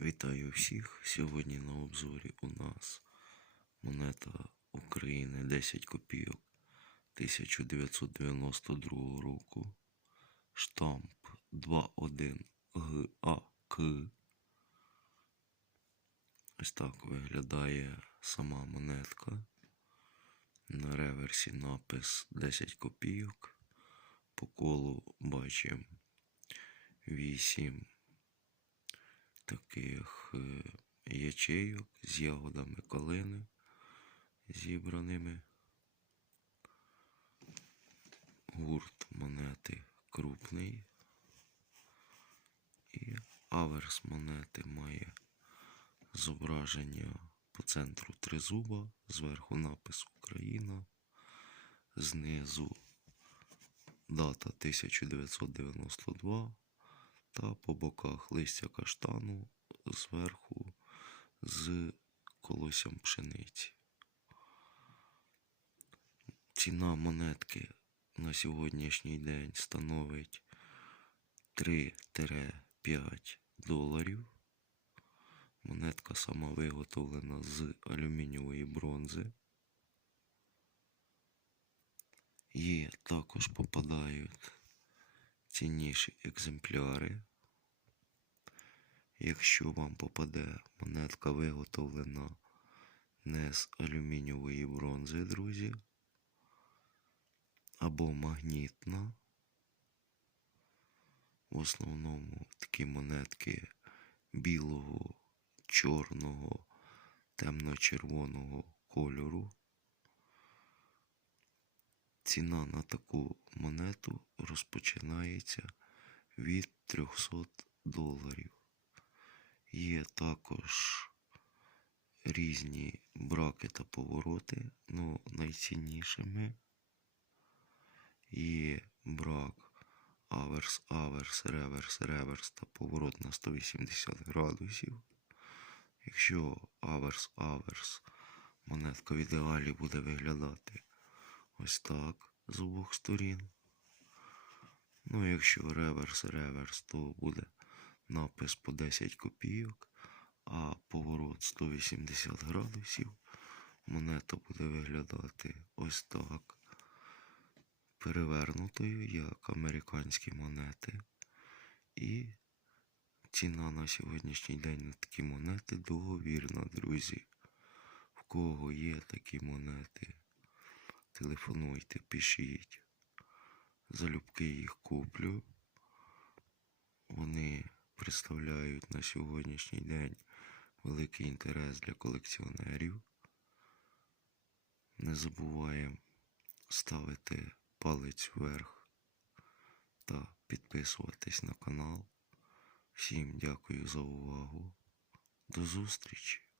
Вітаю всіх! Сьогодні на обзорі у нас монета України 10 копійок 1992 року. Штамп 21 ГАК. Ось так виглядає сама монетка. На реверсі напис 10 копійок. По колу бачимо 8 таких е, ячейок з ягодами калини зібраними. Гурт монети крупний. І аверс монети має зображення по центру тризуба, зверху напис Україна, знизу дата 1992 та по боках листя каштану зверху з колоссям пшениці. Ціна монетки на сьогоднішній день становить 3-5 доларів. Монетка сама виготовлена з алюмінієвої бронзи. Її також попадають цінніші екземпляри. Якщо вам попаде монетка виготовлена не з алюмінієвої бронзи, друзі, або магнітна. В основному такі монетки білого, чорного, темно-червоного кольору. Ціна на таку монету розпочинається від 300 доларів. Є також різні браки та повороти, ну найціннішими є брак аверс, аверс, реверс, реверс та поворот на 180 градусів. Якщо аверс, аверс, монетка в ідеалі буде виглядати ось так з обох сторін. Ну, якщо реверс, реверс, то буде напис по 10 копійок, а поворот 180 градусів. Монета буде виглядати ось так. Перевернутою, як американські монети. І ціна на сьогоднішній день на такі монети договірна, друзі. В кого є такі монети? Телефонуйте, пишіть. Залюбки їх куплю. Вони представляють на сьогоднішній день великий інтерес для колекціонерів. Не забуваємо ставити палець вверх та підписуватись на канал. Всім дякую за увагу. До зустрічі!